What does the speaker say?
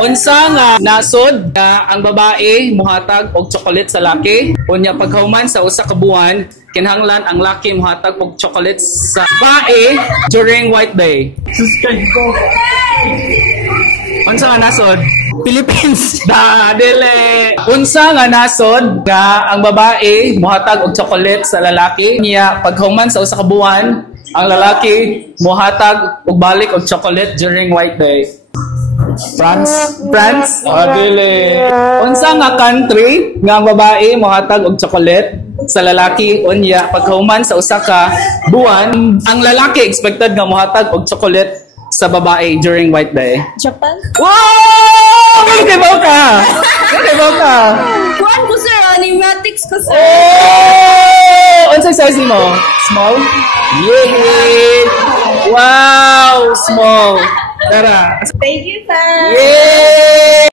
Unsa nga nasod nga ang babae muhatag og chocolate sa laki? Unya paghuman sa usa ka buwan, kinahanglan ang laki muhatag og chocolate sa babae during White Day. Subscribe ko. Unsa nga nasod? Philippines. Dili. Unsa nga nasod nga ang babae muhatag og chocolate sa lalaki? Niya paghuman sa usa ka buwan, ang lalaki muhatag og balik og chocolate during White Day. France? Dili. Unsa nga country nga ang babae muhatag og chocolate sa lalaki? Unya paghuman sa usa ka buwan, ang lalaki expected nga muhatag og chocolate sa babae during White Day. Japan? Wow! Okay ba ka? Kuan ko sir, animatics ko sir. Oh! Unsa size mo? Small? Yay! Wow! Small. Tara. Thank you, sir. Yay!